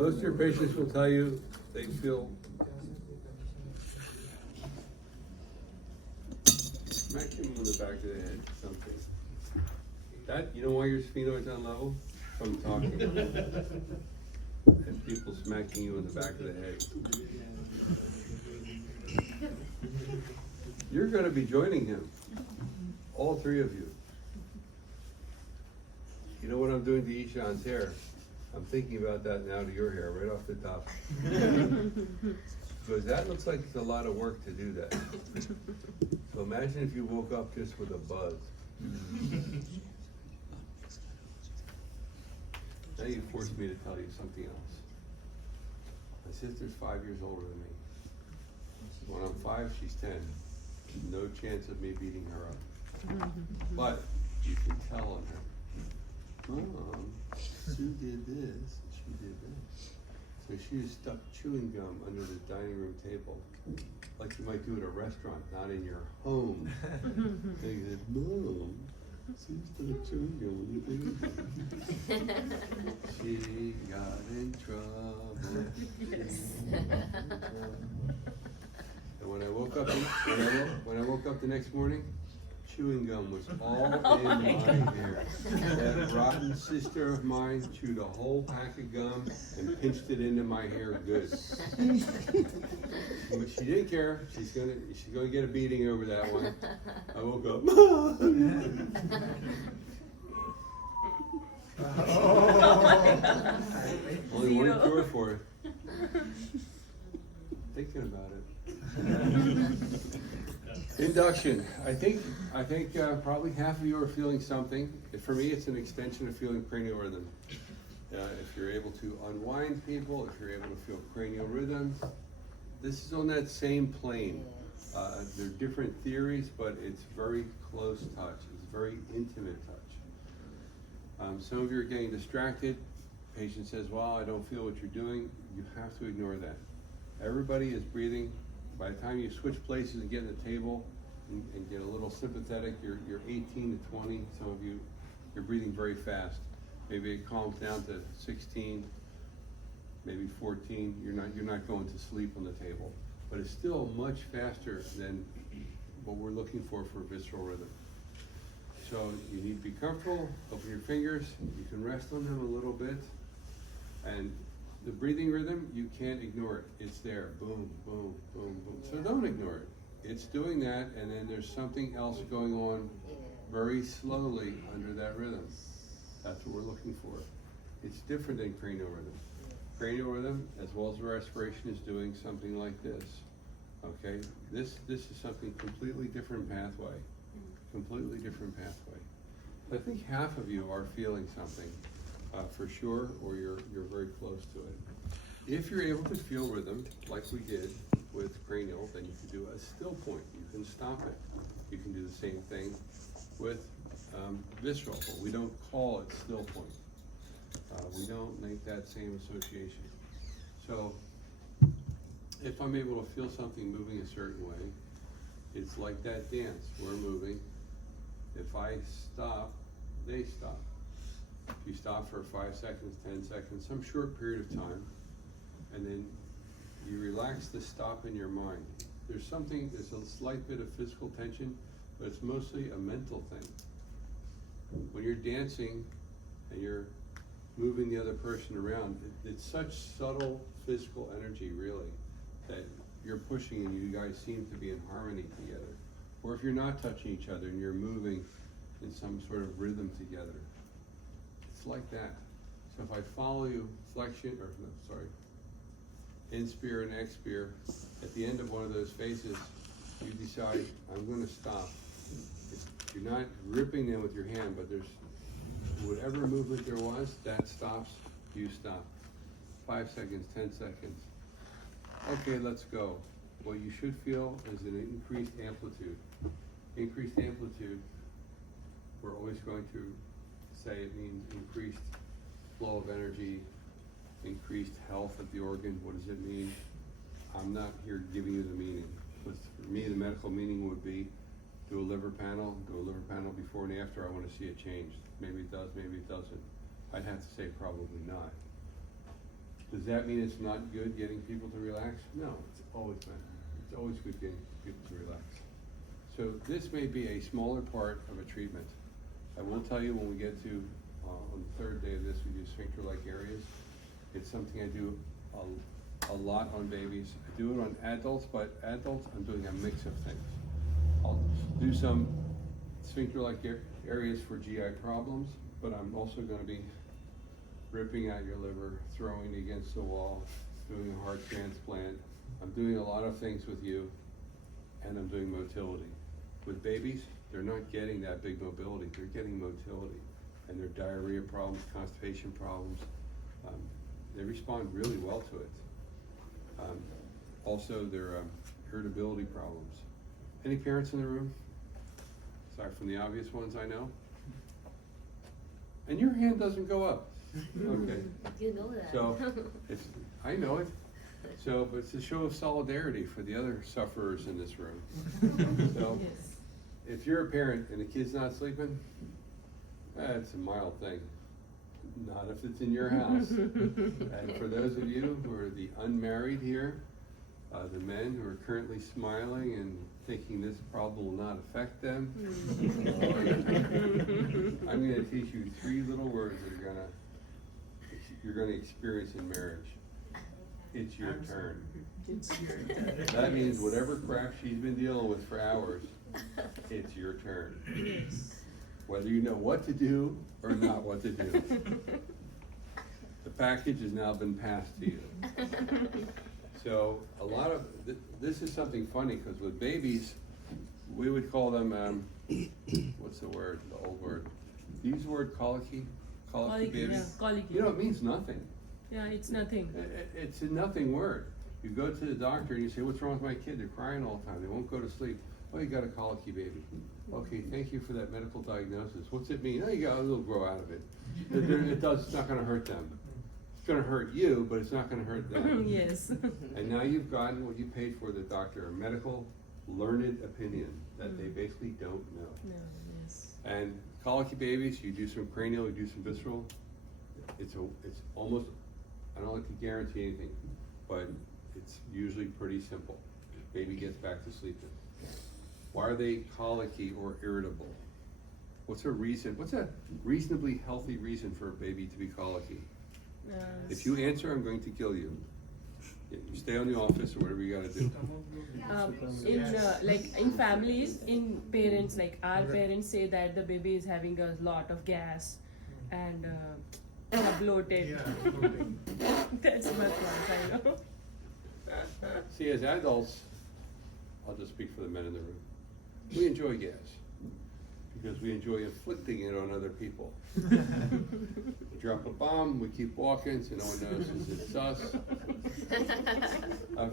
Most of your patients will tell you they feel smacking them on the back of the head, something. That, you know why your sphenoid's on level? From talking. And people smacking you on the back of the head. You're going to be joining him. All three of you. You know what I'm doing to Ishan's hair? I'm thinking about that now to your hair, right off the top. Because that looks like it's a lot of work to do that. So imagine if you woke up just with a buzz. Now you forced me to tell you something else. My sister's 5 years older than me. When I'm 5, she's 10. No chance of me beating her up. But you can tell on her. Mom, Sue did this, she did this. So she just stuck chewing gum under the dining room table, like you might do at a restaurant, not in your home. And you said, Mom, Sue stuck chewing gum under the table. She got in trouble. Yes. And when I woke up, when I woke up the next morning, chewing gum was all in my hair. That rotten sister of mine chewed a whole pack of gum and pinched it into my hair good. But she didn't care. She's gonna get a beating over that one. I woke up. Only one cure for it. Thinking about it. Induction. I think probably half of you are feeling something. For me, it's an extension of feeling cranial rhythm. If you're able to unwind people, if you're able to feel cranial rhythm, this is on that same plane. They're different theories, but it's very close touch. It's very intimate touch. Some of you are getting distracted. Patient says, well, I don't feel what you're doing. You have to ignore that. Everybody is breathing. By the time you switch places and get at the table and get a little sympathetic, you're 18 to 20. Some of you, you're breathing very fast. Maybe it calms down to 16, maybe 14. You're not going to sleep on the table, but it's still much faster than what we're looking for visceral rhythm. So you need to be comfortable. Open your fingers. You can rest on them a little bit, and the breathing rhythm, you can't ignore it. It's there. Boom, boom, boom, boom. So don't ignore it. It's doing that, and then there's something else going on very slowly under that rhythm. That's what we're looking for. It's different than cranial rhythm. Cranial rhythm, as well as the respiration, is doing something like this. Okay? This is something completely different pathway. Completely different pathway. I think half of you are feeling something. For sure, or you're very close to it. If you're able to feel rhythm, like we did with cranial, then you can do a still point. You can stop it. You can do the same thing with visceral, but we don't call it still point. We don't make that same association. So, if I'm able to feel something moving a certain way, it's like that dance. We're moving. If I stop, they stop. If you stop for 5 seconds, 10 seconds, some short period of time, and then you relax the stop in your mind. There's a slight bit of physical tension, but it's mostly a mental thing. When you're dancing and you're moving the other person around, it's such subtle physical energy, really, that you're pushing and you guys seem to be in harmony together. Or if you're not touching each other and you're moving in some sort of rhythm together. It's like that. So if I follow you, inspire and expire, at the end of one of those phases, you decide, I'm going to stop. You're not gripping them with your hand, but there's whatever movement there was, that stops, you stop. 5 seconds, 10 seconds. Okay, let's go. What you should feel is an increased amplitude. Increased amplitude, we're always going to say it means increased flow of energy, increased health of the organ. What does it mean? I'm not here giving you the meaning. For me, the medical meaning would be do a liver panel before and after. I want to see it change. Maybe it does, maybe it doesn't. I'd have to say probably not. Does that mean it's not good getting people to relax? No, it's always been. It's always good getting people to relax. So this may be a smaller part of a treatment. I will tell you when we get to, on the third day of this, we do sphincter-like areas. It's something I do a lot on babies. I do it on adults, but adults, I'm doing a mix of things. I'll do some sphincter-like areas for GI problems, but I'm also gonna be ripping out your liver, throwing it against the wall, doing a heart transplant. I'm doing a lot of things with you, and I'm doing motility. With babies, they're not getting that big mobility, they're getting motility. And their diarrhea problems, constipation problems, they respond really well to it. Also, their irritability problems. Any parents in the room? Aside from the obvious ones I know? And your hand doesn't go up. Okay. You know that. So, I know it. So, but it's a show of solidarity for the other sufferers in this room. So, Yes. if you're a parent and the kid's not sleeping, that's a mild thing. Not if it's in your house. And for those of you who are the unmarried here, the men who are currently smiling and thinking this problem will not affect them, I'm gonna teach you 3 little words that you're gonna experience in marriage. It's your turn. It's your turn. That means whatever crap she's been dealing with for hours, it's your turn. Yes. Whether you know what to do or not what to do. The package has now been passed to you. So a lot of, this is something funny, because with babies, we would call them, what's the word, the old word? Use the word colicky? Colicky baby? Yeah, colicky. You know, it means nothing. Yeah, it's nothing. It's a nothing word. You go to the doctor and you say, what's wrong with my kid? They're crying all the time. They won't go to sleep. Oh, you got a colicky baby. Okay, thank you for that medical diagnosis. What's it mean? Oh, you got a little grow out of it. It's not gonna hurt them. It's gonna hurt you, but it's not gonna hurt them. Yes. And now you've gotten what you paid for, the doctor, a medical learned opinion that they basically don't know. No, yes. And colicky babies, you do some cranial, you do some visceral. It's almost, I don't like to guarantee anything, but it's usually pretty simple. Baby gets back to sleeping. Why are they colicky or irritable? What's a reasonably healthy reason for a baby to be colicky? If you answer, I'm going to kill you. You stay on the office or whatever you gotta do. In families, in parents, like our parents say that the baby is having a lot of gas and bloated. That's my point, I know. See, as adults, I'll just speak for the men in the room, we enjoy gas because we enjoy inflicting it on other people. We drop a bomb, we keep walking so no one knows it's us.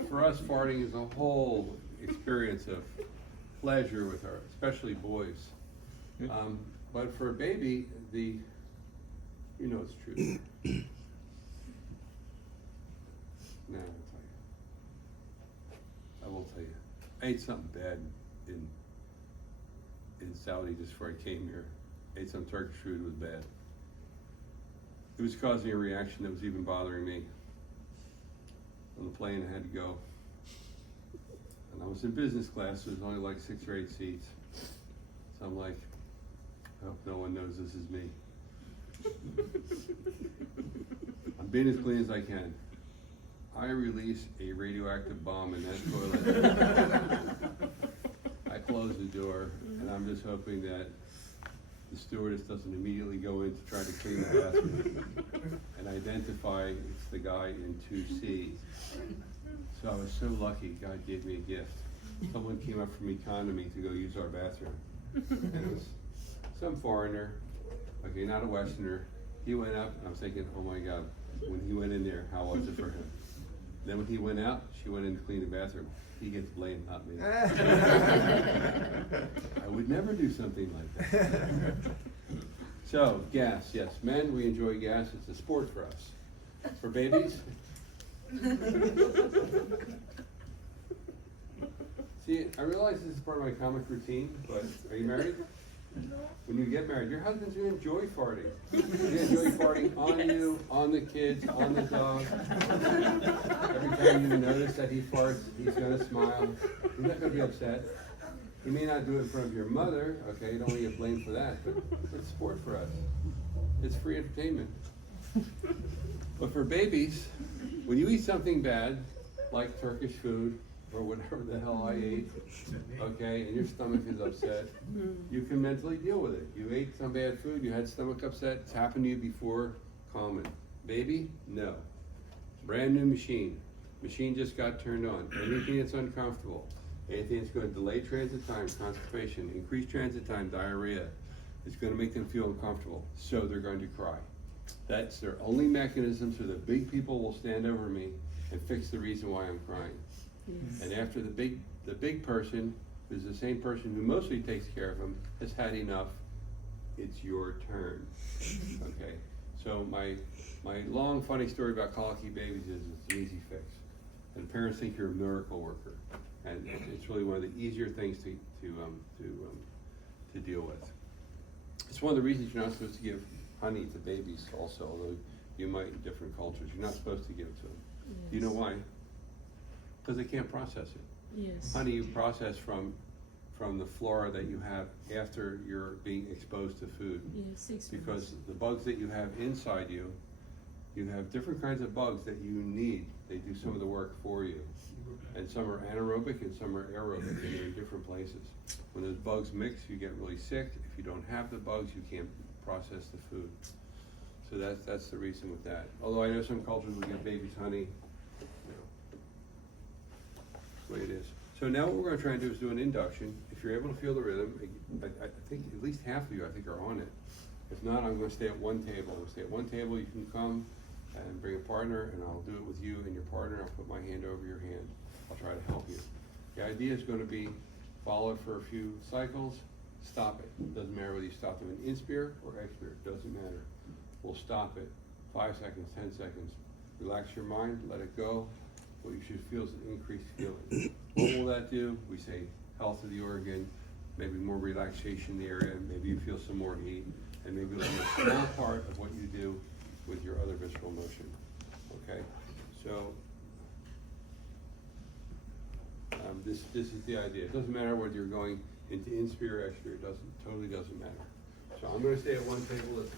For us, farting is a whole experience of pleasure with our, especially boys. But for a baby, you know it's true. Now I will tell you. I ate something bad in Saudi just before I came here. I ate some Turkish food, it was bad. It was causing a reaction that was even bothering me. On the plane I had to go. And I was in business class, so there's only like 6 or 8 seats. So I'm like, I hope no one knows this is me. I'm being as clean as I can. I release a radioactive bomb in that toilet. I close the door, and I'm just hoping that the stewardess doesn't immediately go in to try to clean the bathroom and identify it's the guy in 2C. So I was so lucky God gave me a gift. Someone came up from economy to go use our bathroom. And it was some foreigner, okay, not a Westerner. He went up, and I was thinking, oh my God, when he went in there, how was it for him? Then when he went out, she went in to clean the bathroom. He gets blamed, not me. I would never do something like that. So, gas, yes. Men, we enjoy gas. It's a sport for us. For babies? See, I realize this is part of my comic routine, but are you married? When you get married, your husband's gonna enjoy farting. He's gonna enjoy farting on you, on the kids, on the dog. Every time you notice that he farts, he's gonna smile. He's not gonna be upset. He may not do it in front of your mother, okay, you don't want to get blamed for that, but it's sport for us. It's free entertainment. But for babies, when you eat something bad, like Turkish food, or whatever the hell I ate, okay, and your stomach is upset, you can mentally deal with it. You ate some bad food, you had stomach upset, it's happened to you before, calm it. Baby, no. Brand new machine. Machine just got turned on. Anything that's uncomfortable, anything that's going to delay transit time, constipation, increase transit time, diarrhea, it's going to make them feel uncomfortable, so they're going to cry. That's their only mechanism, so the big people will stand over me and fix the reason why I'm crying. Yes. And after the big person, who's the same person who mostly takes care of them, has had enough, it's your turn. Okay? So my long funny story about colicky babies is it's an easy fix. And parents think you're a miracle worker. And it's really one of the easier things to deal with. It's one of the reasons you're not supposed to give honey to babies also, although you might in different cultures. You're not supposed to give it to them. Yes. Do you know why? Because they can't process it. Yes. Honey you process from the flora that you have after you're being exposed to food. Yes, 6 Because months. the bugs that you have inside you, you have different kinds of bugs that you need. They do some of the work for you. And some are anaerobic and some are aerobic, and they're in different places. When those bugs mix, you get really sick. If you don't have the bugs, you can't process the food. So that's the reason with that. Although I know some cultures will give babies honey, you know, that's the way it is. So now what we're gonna try and do is do an induction. If you're able to feel the rhythm, I think at least half of you, I think, are on it. If not, I'm gonna stay at one table. We'll stay at one table, you can come and bring a partner, and I'll do it with you and your partner. I'll put my hand over your hand. I'll try to help you. The idea is gonna be follow it for a few cycles, stop it. Doesn't matter whether you stop them in inspire or expire, doesn't matter. We'll stop it, 5 seconds, 10 seconds. Relax your mind, let it go. What you should feel is an increased feeling. What will that do? We say health of the organ, maybe more relaxation in the area, maybe you feel some more heat, and maybe it'll be a small part of what you do with your other visceral motion. Okay, so this is the idea. It doesn't matter whether you're going into inspire or expire. It totally doesn't matter. So I'm going to stay at one table. Let's